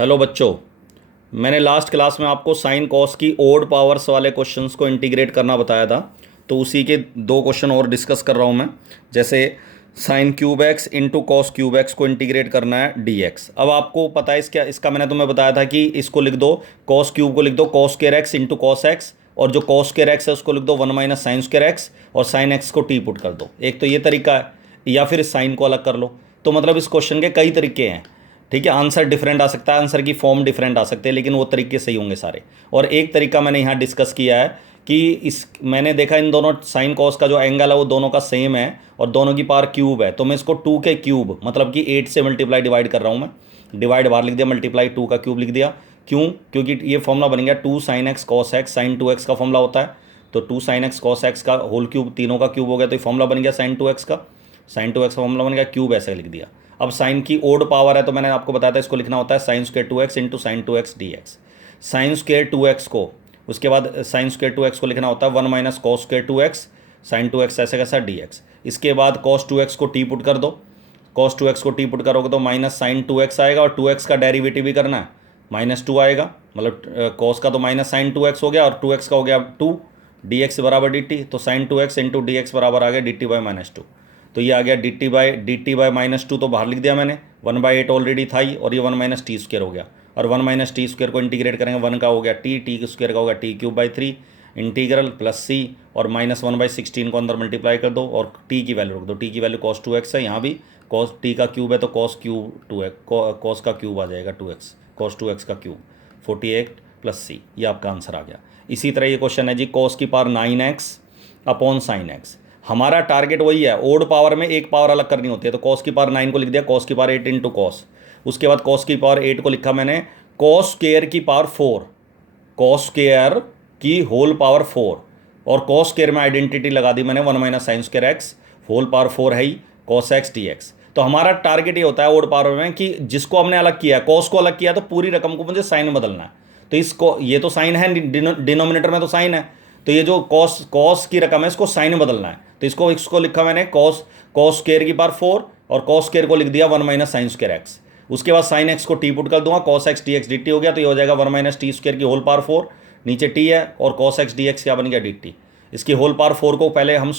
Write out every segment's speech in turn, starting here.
Hello बच्चों। मैंने last class में आपको साइन कॉस की ओड पावर्स वाले क्वेश्चंस को इंटीग्रेट करना बताया था। तो उसी के दो क्वेश्चन और डिस्कस कर रहा हूँ मैं। जैसे sine cube x into cos cube x को इंटीग्रेट करना है डी एक्स। अब आपको पता है इसका मैंने तुम्हें बताया था कि इसको लिख दो, कॉस क्यूब को लिख दो cos square x into cos x, और जो कॉस स्क्वायर एक्स है उसको लिख दो one minus sine square x, और साइन एक्स को टी पुट कर दो। एक तो ये तरीका है, या फिर साइन को अलग कर लो। तो मतलब इस क्वेश्चन के कई तरीके हैं। ठीक है, आंसर डिफरेंट आ सकता है, आंसर की फॉर्म डिफरेंट आ सकते हैं, लेकिन वो तरीके सही होंगे सारे। और एक तरीका मैंने यहाँ डिस्कस किया है कि इस मैंने देखा इन दोनों साइन कॉस का जो एंगल है वो दोनों का सेम है और दोनों की पावर क्यूब है, तो मैं इसको 2 के क्यूब मतलब कि 8 से मल्टीप्लाई डिवाइड कर रहा हूँ मैं। डिवाइड बाहर लिख दिया, मल्टीप्लाई 2 का क्यूब लिख दिया। क्यों? क्योंकि ये फॉर्मूला बन गया 2 sine x cos x, sine 2x का फॉर्मूला होता है। तो 2 साइन एक्स कॉस एक्स का होल क्यूब, तीनों का क्यूब हो गया, तो ये फॉर्मूला बन गया साइन 2x का। साइन 2x का फॉर्मूला बन गया, क्यूब ऐसे लिख दिया। अब साइन की ओड पावर है तो मैंने आपको बताया था इसको लिखना होता है sine square 2x into sine 2x D x. Sine square 2x को, उसके बाद साइन स्क्वायर 2x को लिखना होता है 1 minus cos square 2x sign 2x ऐसे कैसा डी एक्स। इसके बाद कॉस 2x को टी पुट कर दो। कॉस 2x को टी पुट करोगे तो माइनस साइन 2x आएगा, और 2x का डेरिवेटिव भी करना है, -2 आएगा। मतलब कॉस का तो माइनस साइन 2x हो गया और 2x का हो गया 2, डी एक्स बराबर डी टी। तो sine 2x into d x बराबर आ गया डी टी बाई -2। तो ये आ गया डी टी बाई -2, तो बाहर लिख दिया मैंने। 1/8 ऑलरेडी था ही, और ये 1 माइनस टी स्क्वायर हो गया। और 1 माइनस टी स्क्वायर को इंटीग्रेट करेंगे, 1 का हो गया टी स्क्वायर का हो गया T cube by 3 integral plus C, और -1/16 को अंदर मल्टीप्लाई कर दो और टी की वैल्यू रख दो। टी की वैल्यू cos 2x है, यहाँ भी cos टी का क्यूब है तो cos क्यूब 2x, cos का क्यूब आ जाएगा 2x, cos 2x का क्यूब 48 प्लस सी। ये आपका आंसर आ गया। इसी तरह ये क्वेश्चन है जी, cos की power 9x upon sine x. हमारा टारगेट वही है, ओड पावर में एक पावर अलग करनी होती है। तो cos की पावर 9 को लिख दिया cos की पावर 8 इंटू कॉस। उसके बाद cos की पावर 8 को लिखा मैंने cos स्क्वायर की पावर 4, cos स्क्वायर की होल पावर 4, और cos स्क्वायर में आइडेंटिटी लगा दी मैंने 1 minus sine square x, whole power 4 है ही, cos एक्स डी एक्स। तो हमारा टारगेट ये होता है ओड पावर में कि जिसको हमने अलग किया है, cos को अलग किया है, तो पूरी रकम को मुझे साइन में बदलना है। तो इसको, ये तो साइन है, डिनोमिनेटर में तो साइन है, तो ये जो कॉस की रकम है इसको साइन में बदलना है। तो इसको लिखा मैंने कॉस स्क्वायर की पावर 4, और कॉस स्क्वायर को लिख दिया 1 माइनस साइन स्क्वायर एक्स। उसके बाद साइन एक्स को टी पुट कर दूंगा, cos x d x D T हो गया, तो ये हो जाएगा 1 माइनस टी स्क्वायर की होल पावर 4, नीचे टी है, और कॉस एक्स डी एक्स क्या बन गया डी टी। इसकी होल पावर 4 को पहले हम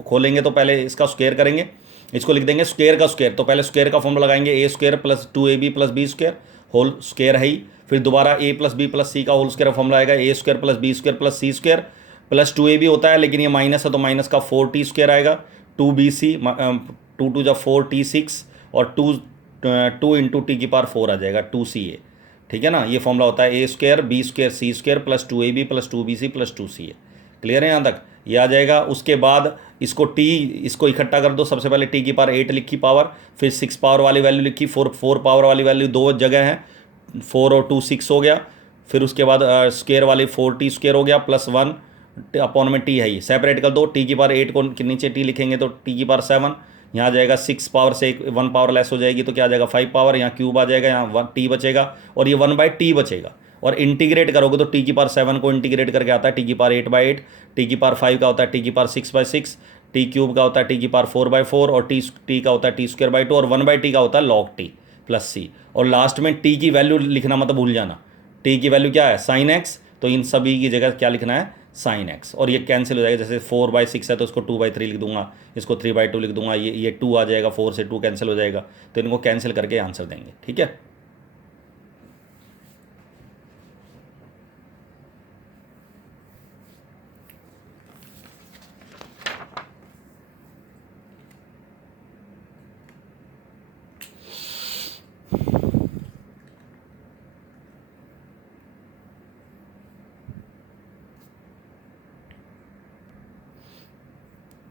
खोलेंगे तो पहले इसका स्क्वायर करेंगे, इसको लिख देंगे स्क्वायर का स्क्वायर। तो पहले स्क्वायर का फॉर्मूला लगाएंगे, A square plus 2ab plus B square whole square है ही। फिर दोबारा a plus B plus C का होल स्क्वायर फॉर्मूला आएगा, A square plus B square plus C square plus 2ab होता है, लेकिन ये माइनस है तो माइनस का 4t स्क्वायर आएगा, 2bc 2 जा 4t6, और 2 इंटू टी की पावर 4 आ जाएगा 2ca। ठीक है ना, ये फॉर्मूला होता है A square B square C square plus 2ab plus 2bc plus 2ca। Clear है यहाँ तक? ये आ जाएगा। उसके बाद इसको इकट्ठा कर दो। सबसे पहले टी की पावर 8 लिखी पावर, फिर 6 पावर वाली वैल्यू लिखी, 4 पावर वाली वैल्यू दो जगह है, 4 और 2 6 हो गया। फिर उसके बाद स्क्वायर वाली 4t स्क्वायर हो गया प्लस 1 अपॉन में टी है ही, सेपरेट कर दो। टी की पावर 8 को नीचे टी लिखेंगे तो टी की पावर 7, यहाँ आ जाएगा 6 पावर से 1 पावर लेस हो जाएगी तो क्या आ जाएगा 5 पावर, यहाँ क्यूब आ जाएगा, यहाँ टी बचेगा, और ये 1/t बचेगा। और इंटीग्रेट करोगे तो टी की पावर 7 को इंटीग्रेट करके आता है टी की पावर 8/8, टी की पावर 5 का होता है टी की पावर 6/6, टी क्यूब का होता है टी की पावर 4/4, और टी का होता है टी स्क्वायर बाई 2, और 1/t का होता है log t प्लस सी। और लास्ट में टी की वैल्यू लिखना मत भूल जाना। टी की वैल्यू क्या है? साइन एक्स, तो इन सभी की जगह क्या लिखना है? Sine x. और ये कैंसिल हो जाएगा, जैसे 4/6 है तो इसको 2/3 लिख दूंगा, इसको 3/2 लिख दूंगा, ये 2 आ जाएगा, 4 से 2 कैंसिल हो जाएगा, तो इनको कैंसिल करके आंसर देंगे। ठीक है।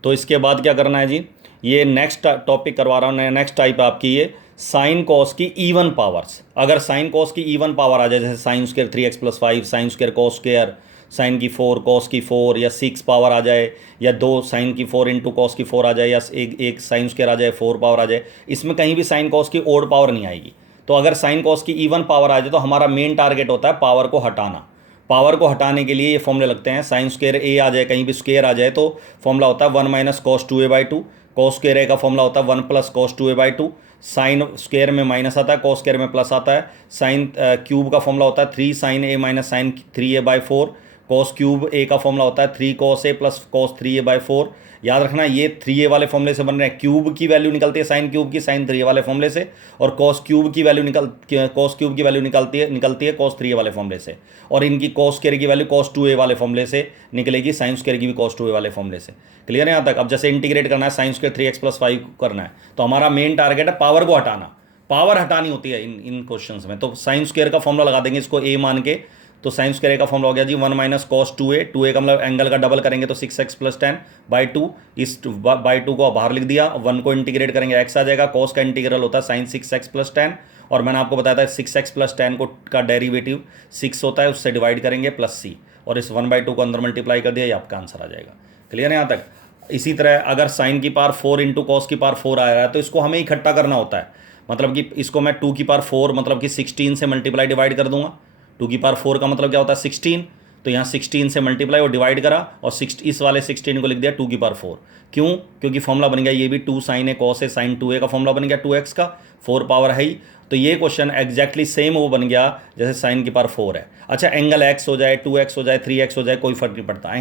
तो इसके बाद क्या करना है जी, ये नेक्स्ट टॉपिक करवा रहा हूँ, नेक्स्ट टाइप आपकी ये साइन कॉस की इवन पावर्स। अगर साइन कॉस की इवन पावर आ जाए, जैसे sine square 3x + 5, sine square cos square, sine की 4 कॉस की 4, या 6 पावर आ जाए, या 2 साइन की 4 इंटू कॉस की 4 आ जाए, या एक साइन स्क्वायर आ जाए 4 पावर आ जाए, इसमें कहीं भी साइन कॉस की ओड पावर नहीं आएगी। तो अगर साइन कॉस की इवन पावर आ जाए तो हमारा मेन टारगेट होता है पावर को हटाना। पावर को हटाने के लिए ये फॉर्मूले लगते हैं, साइन स्क्वायर ए आ जाए, कहीं भी स्क्वायर आ जाए तो फॉर्मूला होता है 1 minus cos 2a/2, cos square A का फॉर्मूला होता है 1 plus cos 2a/2, sine square में माइनस आता है, कॉस स्क्वायर में प्लस आता है। साइन क्यूब का फॉर्मूला होता है 3 sine A minus sine 3a/4। Cos cube A का फॉर्मूला होता है 3 cos A plus cos 3a/4। याद रखना ये 3a वाले फॉर्मूले से बन रहे हैं, क्यूब की वैल्यू निकलती है साइन क्यूब की साइन 3a वाले फॉर्मूले से, और कॉस क्यूब की वैल्यू निकलती है कॉस 3a वाले फॉर्मूले से, और इनकी कॉस स्क्वायर की वैल्यू कॉस 2a वाले फॉर्मूले से निकलेगी, साइन स्क्वायर की भी कॉस 2a वाले फॉर्मूले से। क्लियर है यहाँ तक? अब जैसे इंटीग्रेट करना है साइन स्क्वायर 3x+5 करना है, तो हमारा मेन टारगेट है पावर को हटाना, पावर हटानी होती है इन क्वेश्चंस में। तो साइन स्क्वायर का फॉर्मूला लगा देंगे इसको a मान के, तो साइन स्क्वायर का फॉर्मूला हो गया जी 1 माइनस कॉस 2a, 2a का मतलब एंगल का डबल करेंगे तो 6x+10/2, इस बाई 2 को बाहर लिख दिया, 1 को इंटीग्रेट करेंगे x आ जाएगा, कॉस का इंटीग्रल होता है साइन 6x+10, और मैंने आपको बताया था 6x+10 को का डेरिवेटिव 6 होता है, उससे डिवाइड करेंगे प्लस c, और इस 1/2 को अंदर मल्टीप्लाई कर दिया, ये आपका आंसर आ जाएगा। क्लियर है यहाँ तक? इसी तरह अगर साइन की पावर 4 इंटू कॉस की पावर 4 आ रहा है तो इसको हमें इकट्ठा करना होता है, मतलब कि इसको मैं 2 की पावर 4 मतलब कि 16 से मल्टीप्लाई डिवाइड कर दूंगा। 2 की पावर 4 का मतलब क्या होता है 16, तो यहाँ 16 से मल्टीप्लाई और डिवाइड करा, और इस वाले 16 को लिख दिया 2 की पावर 4। क्यों? क्योंकि फॉर्मूला बन गया ये भी 2 sign A cos A sign 2a का फॉर्मूला बन गया 2x का, 4 पावर है ही, तो ये क्वेश्चन एग्जैक्टली सेम वो बन गया जैसे साइन की पावर 4 है। अच्छा एंगल x हो जाए 2x हो जाए 3x हो जाए कोई फर्क नहीं पड़ता,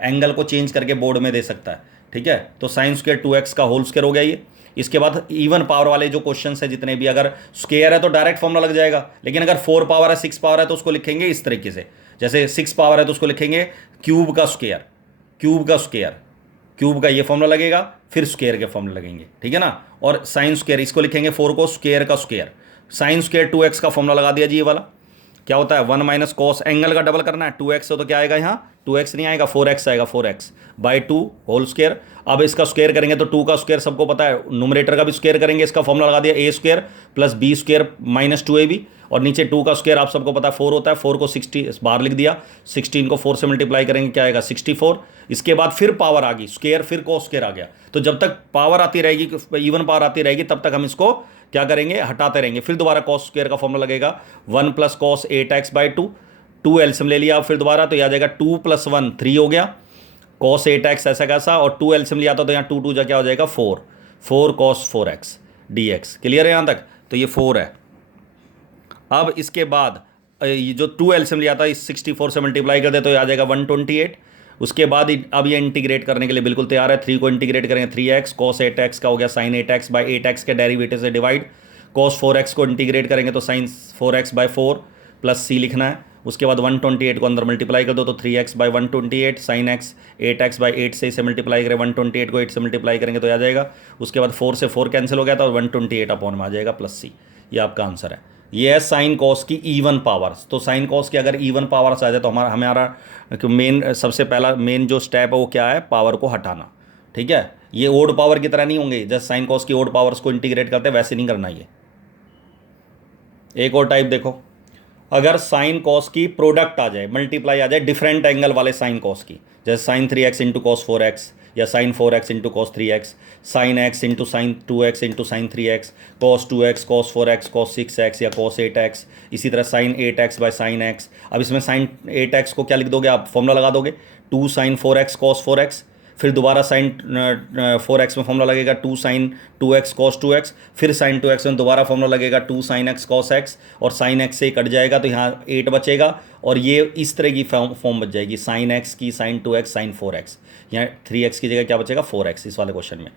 एंगल को चेंज करके बोर्ड में दे सकता है, ठीक है। तो साइन स्क्वायर 2x का होल स्क्वायर हो गया ये। इसके बाद इवन पावर वाले जो क्वेश्चन है जितने भी, अगर स्क्वायर है तो डायरेक्ट फॉर्मूला लग जाएगा, लेकिन अगर 4 पावर है 6 पावर है तो उसको लिखेंगे इस तरीके से, जैसे 6 पावर है तो उसको लिखेंगे क्यूब का स्क्वायर, क्यूब का ये फॉर्मूला लगेगा, फिर स्क्वायर के फॉर्मूला लगेंगे, ठीक है ना। और साइन स्क्वायर इसको लिखेंगे 4 को स्क्वायर का स्क्वायर, साइन स्क्वायर 2x का फॉर्मूला लगा दिया जी, ये वाला क्या होता है 1 माइनस कॉस, एंगल का डबल करना है 2x हो तो क्या आएगा यहाँ 2x नहीं आएगा 4x आएगा, 4x/2 होल स्क्वायर। अब इसका स्क्वायर करेंगे तो 2 का स्क्वायर सबको पता है, न्यूमरेटर का भी स्क्वायर करेंगे, इसका फॉर्मूला लगा दिया a² plus b² minus 2ab, और नीचे 2 का स्क्वायर आप सबको पता है 4 होता है, 4 को 60 बाहर लिख दिया, 16 को 4 से मल्टीप्लाई करेंगे क्या आएगा 64। इसके बाद फिर पावर आ गई स्क्वायर, फिर कॉस स्क्वायर आ गया, तो जब तक पावर आती रहेगी, इवन पावर आती रहेगी, तब तक हम इसको क्या करेंगे हटाते रहेंगे, फिर दोबारा कॉस स्क्वायर का फॉर्मूला लगेगा 1 प्लस कॉस 8x/2, 2 एलसीएम ले लिया फिर दोबारा, तो यह आ जाएगा 2 + 1 3 हो गया, कॉस 8x ऐसा कैसा, और 2 एलसीएम लिया था तो यहाँ 2 क्या हो जाएगा 4 कॉस 4x dx। क्लियर है यहाँ तक? तो ये 4 है। अब इसके बाद ये जो 2 एलसीएम लिया था इस 64 से मल्टीप्लाई कर दे तो ये आ जाएगा 128। उसके बाद अब ये इंटीग्रेट करने के लिए बिल्कुल तैयार है, 3 को इंटीग्रेट करेंगे 3x, cos 8x का हो गया sin 8x/8x के डेरिवेटिव से डिवाइड, cos 4x को इंटीग्रेट करेंगे तो sin 4x/4 प्लस c लिखना है। उसके बाद 128 को अंदर मल्टीप्लाई कर दो तो 3x/128 sin x 8x/8 से इसे मल्टीप्लाई करें, 128 को 8 से मल्टीप्लाई करेंगे तो आ जाएगा। उसके बाद 4 से 4 कैंसिल हो गया था और 128 अपॉन में आ जाएगा प्लस c। ये आपका आंसर है। ये है साइन कॉस की इवन पावर्स। तो साइन कॉस की अगर इवन पावर्स आ जाए तो हमारा मेन सबसे पहला मेन जो स्टेप है वो क्या है, पावर को हटाना, ठीक है। ये ओड पावर की तरह नहीं होंगे, जस्ट साइन कॉस की ओड पावर्स को इंटीग्रेट करते हैं वैसे नहीं करना। ये एक और टाइप देखो, अगर साइन कॉस की प्रोडक्ट आ जाए, मल्टीप्लाई आ जाए डिफरेंट एंगल वाले साइन कॉस की, जैसे sine 3x into cos 4x, या sine 4x into cos 3x, sine x into sine 2x into sine 3x, cos 2x cos 4x cos 6x, या कॉस 8x, इसी तरह sign 8x/साइन x। अब इसमें sign 8x को क्या लिख दोगे आप, फॉर्मूला लगा दोगे 2 साइन 4x कॉस 4x, फिर दोबारा साइन 4x में फॉर्मूला लगेगा 2 साइन 2x कॉस 2x, फिर साइन 2x में दोबारा फॉर्मूला लगेगा 2 साइन x कॉस x, और साइन x से कट जाएगा तो यहाँ 8 बचेगा, और ये इस तरह की फॉर्म बच जाएगी साइन x की, साइन 2x साइन 4x, यहाँ 3x की जगह क्या बचेगा 4x इस वाले क्वेश्चन में।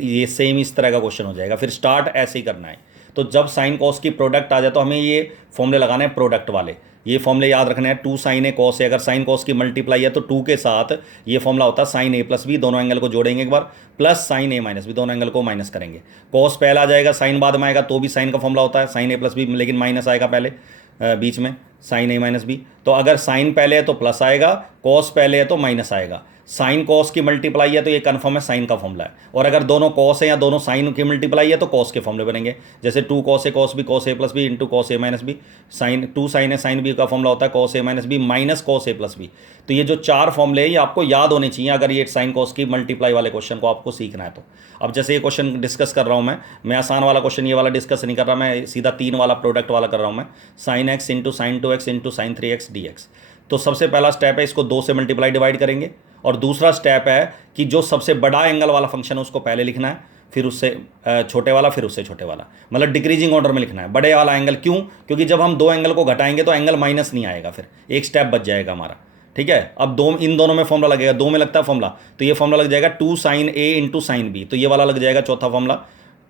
ये सेम इस तरह का क्वेश्चन हो जाएगा। फिर स्टार्ट ऐसे ही करना है। तो जब साइन कॉस की प्रोडक्ट आ जाए तो हमें ये फॉर्मूले लगाने हैं प्रोडक्ट वाले, ये फॉर्मूले याद रखने हैं। 2 साइन ए कॉस ए, अगर साइन कॉस की मल्टीप्लाई है तो 2 के साथ ये फॉर्मूला होता है साइन ए प्लस बी, दोनों एंगल को जोड़ेंगे एक बार, plus sign A minus B, दोनों एंगल को माइनस करेंगे। कॉस पहला आ जाएगा, साइन बाद में आएगा, तो भी साइन का फॉर्मूला होता है साइन ए प्लस बी, लेकिन माइनस आएगा पहले बीच में साइन ए माइनस बी। तो अगर साइन पहले है तो प्लस आएगा, कॉस पहले है तो माइनस आएगा। साइन कॉस की मल्टीप्लाई है तो ये कन्फर्म है साइन का फॉर्मूला है, और अगर दोनों कॉस है या दोनों साइन की मल्टीप्लाई है तो कॉस के फॉर्मूले बनेंगे, जैसे 2 cos A cos B cos A plus B into cos A minus B. Sign 2 sign A sine B का फॉर्मूला होता है cos A minus B minus cos A plus B. तो ये जो 4 फॉर्मूले हैं ये आपको याद होने चाहिए अगर ये साइन कॉस की मल्टीप्लाई वाले क्वेश्चन को आपको सीखना है तो। अब जैसे ये क्वेश्चन डिस्कस कर रहा हूँ मैं आसान वाला क्वेश्चन ये वाला डिस्कस नहीं कर रहा, मैं सीधा 3 वाला प्रोडक्ट वाला कर रहा हूँ मैं, sine x into sine 2x into sine 3x dx। तो सबसे पहला स्टेप है इसको 2 से मल्टीप्लाई डिवाइड करेंगे, और दूसरा स्टेप है कि जो सबसे बड़ा एंगल वाला फंक्शन है उसको पहले लिखना है, फिर उससे छोटे वाला, फिर उससे छोटे वाला, मतलब डिक्रीजिंग ऑर्डर में लिखना है। बड़े वाला एंगल क्यों? क्योंकि जब हम दो एंगल को घटाएंगे तो एंगल माइनस नहीं आएगा, फिर एक स्टेप बच जाएगा हमारा। ठीक है, अब दो, इन दोनों में फॉर्मूला लगेगा, दो में लगता है फॉर्मूला, तो ये फॉर्मूला लग जाएगा 2 sin A into sine B, तो ये वाला लग जाएगा चौथा formula,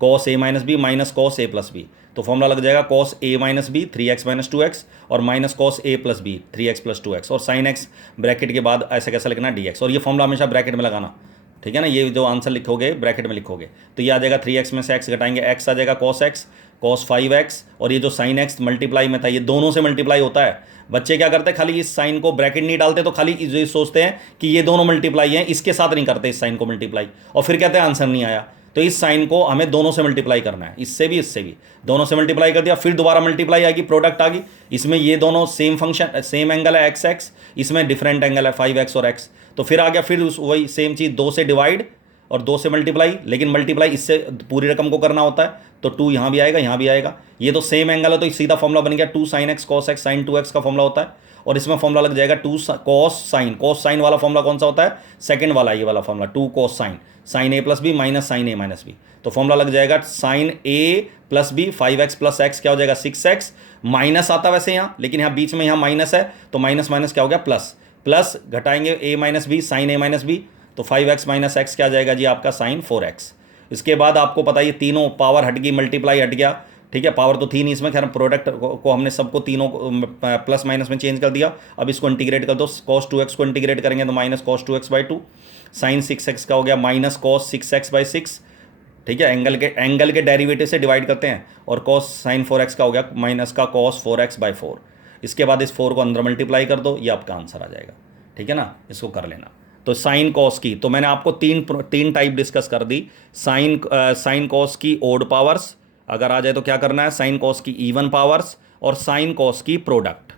cos A minus B minus cos A plus B. तो फॉर्मूला लग जाएगा cos A minus B 3x minus 2x और minus cos A plus B 3x plus 2x, और sin x ब्रैकेट के बाद ऐसे कैसा लिखना dx, और ये फॉर्मूला हमेशा ब्रैकेट में लगाना। ठीक है ना, ये जो आंसर लिखोगे ब्रैकेट में लिखोगे तो ये आ जाएगा 3x में से x घटाएंगे, x आ जाएगा cos x cos 5x, और ये जो sin x मल्टीप्लाई में था ये दोनों से मल्टीप्लाई होता है। बच्चे क्या करते हैं, खाली इस साइन को ब्रैकेट नहीं डालते, तो खाली ये सोचते हैं कि ये दोनों मल्टीप्लाई हैं, इसके साथ नहीं करते इस साइन को मल्टीप्लाई, और फिर कहते हैं आंसर नहीं आया। तो इस साइन को हमें दोनों से मल्टीप्लाई करना है, इससे भी दोनों से मल्टीप्लाई कर दिया, फिर दोबारा मल्टीप्लाई आएगी, प्रोडक्ट आ गई, इसमें ये दोनों सेम फंक्शन सेम एंगल है एक्स एक्स, इसमें डिफरेंट एंगल है 5x और x, तो फिर आ गया फिर वही सेम चीज़, 2 से डिवाइड और 2 से मल्टीप्लाई, लेकिन मल्टीप्लाई इससे पूरी रकम को करना होता है, तो 2 यहाँ भी आएगा यहाँ भी आएगा, ये तो सेम एंगल है तो सीधा फॉर्मूला बन गया 2 sin x cos x sin 2x का फॉर्मूला होता है, और इसमें फॉर्मूला लग जाएगा 2 cos sin वाला फॉर्मूला कौन सा होता है, सेकंड वाला ये वाला formula 2 cos sin A plus B minus sin A minus B, तो फॉर्मूला लग जाएगा sin A plus B 5x plus x क्या हो जाएगा 6x, माइनस आता वैसे यहाँ, लेकिन यहाँ बीच में यहाँ माइनस है तो माइनस माइनस क्या हो गया प्लस, प्लस घटाएंगे A minus B sin A minus B, तो 5x माइनस x क्या जाएगा जी आपका sin 4x। इसके बाद आपको पता है ये तीनों पावर हट गई, मल्टीप्लाई हट गया, ठीक है, पावर तो थी नहीं इसमें, खैर प्रोडक्ट को हमने सबको तीनों प्लस माइनस में चेंज कर दिया। अब इसको इंटीग्रेट कर दो, cos 2x को इंटीग्रेट करेंगे तो minus cos 2x by 2, sign 6x का हो गया माइनस cos 6x बाई 6, ठीक है, एंगल के डेरिवेटिव से डिवाइड करते हैं, और cos sin 4x का हो गया माइनस का cos 4x बाई 4। इसके बाद इस 4 को अंदर मल्टीप्लाई कर दो, ये आपका आंसर आ जाएगा। ठीक है ना, इसको कर लेना। तो साइन कॉस की तो मैंने आपको तीन टाइप डिस्कस कर दी। साइन कॉस की ओड पावर्स अगर आ जाए तो क्या करना है, साइन कॉस की इवन पावर्स और साइन कॉस की प्रोडक्ट।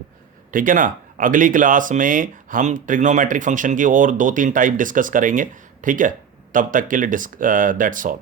ठीक है ना, अगली क्लास में हम ट्रिग्नोमेट्रिक फंक्शन की और 2-3 टाइप डिस्कस करेंगे। ठीक है, तब तक के लिए दैट्स ऑल।